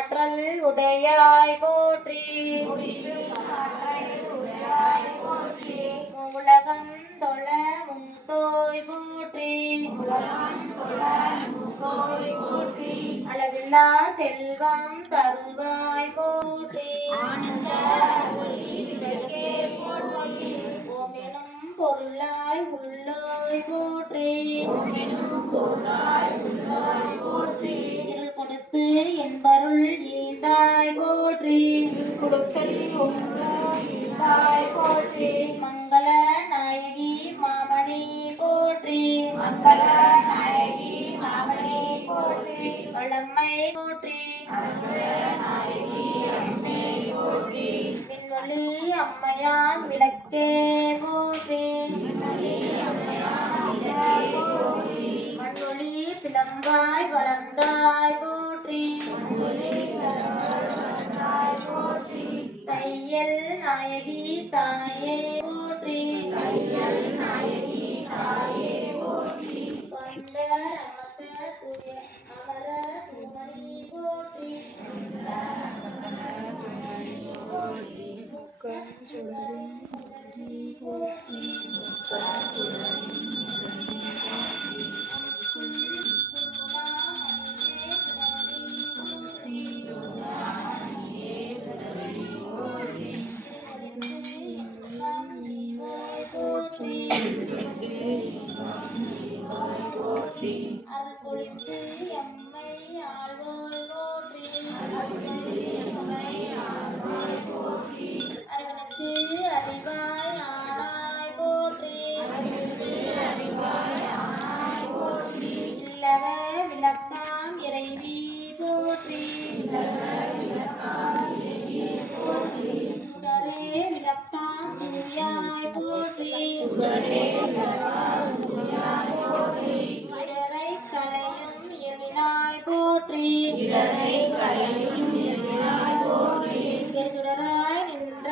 ஆற்றல் உடையாய் போற்றி. உலகம் தொழ முந்தோய் போற்றி. அளவில்லா செல்வம் தருவாய் போற்றி. ஓமெனும் பொருளாய் உள்ளோய் போற்றி. பொருளாய் உள்ளோய் போற்றி கொடுத்து என்பருள் ஈந்தாய் கொடுத்தல் ஈந்தாய் போற்றி மங்கள நாயகி மாமணி போற்றி. மங்கள நாயகி மாமணி போற்றி. வளம்மை போற்றி விண்வெளி அம்மையான் விளக்கே போற்றி பிளம்பாய் தாயே போற்றி. வந்தவர் எம்மை ஆழ்வோய் போற்றி. எழினாய் போற்றி திருசுடராய் நின்ற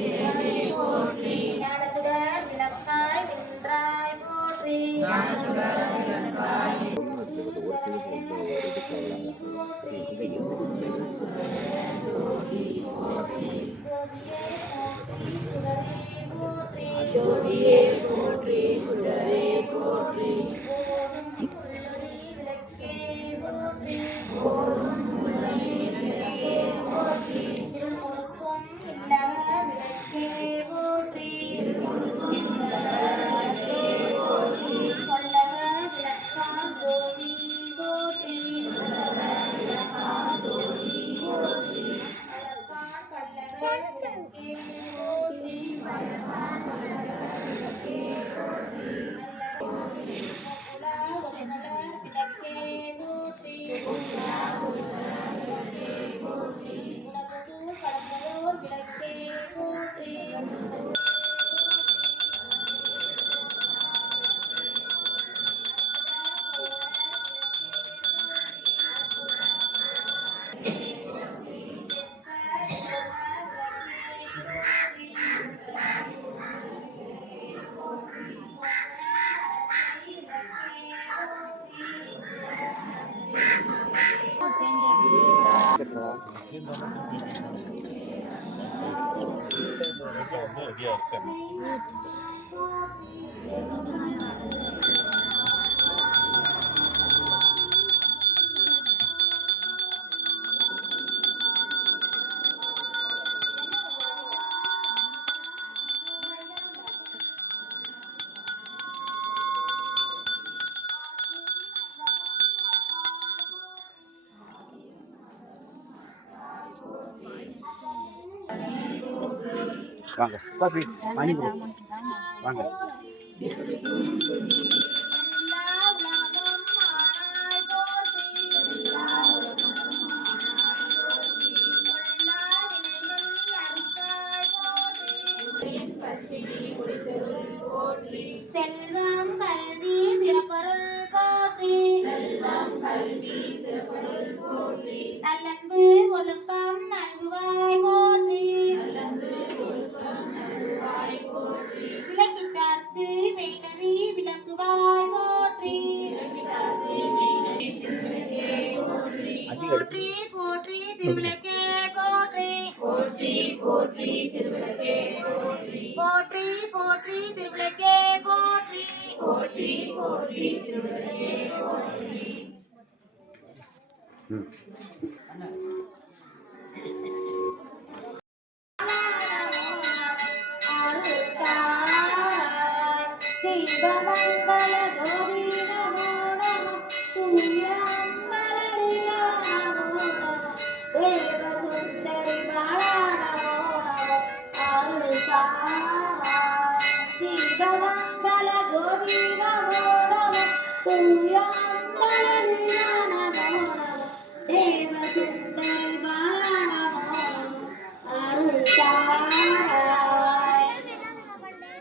இறைவி போற்றி ஞானசுடர் விளக்காய் நின்றாய் போற்றி போற்றி போற்றி Thank you. வாங்க. காஃபி வாங்கி கொடு. வாங்க. செல்வம் கல்வி சிறப்பருள் போற்றி செல்வம் கல்வி சிறப்பருள் போற்றி. நல்லன்பு போற்றி போற்றி. போற்றி போற்றி திருவிளக்கே போற்றி ம்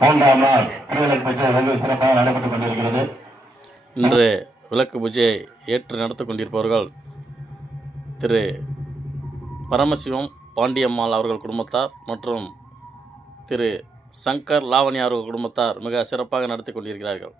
மூன்றாம் நாள் திருவிழா பூஜை வெகு சிறப்பாக நடைபெற்றுக் கொண்டிருக்கிறது. இன்று விளக்கு பூஜையை ஏற்று நடத்தி கொண்டிருப்பவர்கள் திரு பரமசிவம் பாண்டியம்மாள் அவர்கள் குடும்பத்தார் மற்றும் திரு சங்கர் லாவணி அவர்கள் குடும்பத்தார் மிக சிறப்பாக நடத்தி கொண்டிருக்கிறார்கள்.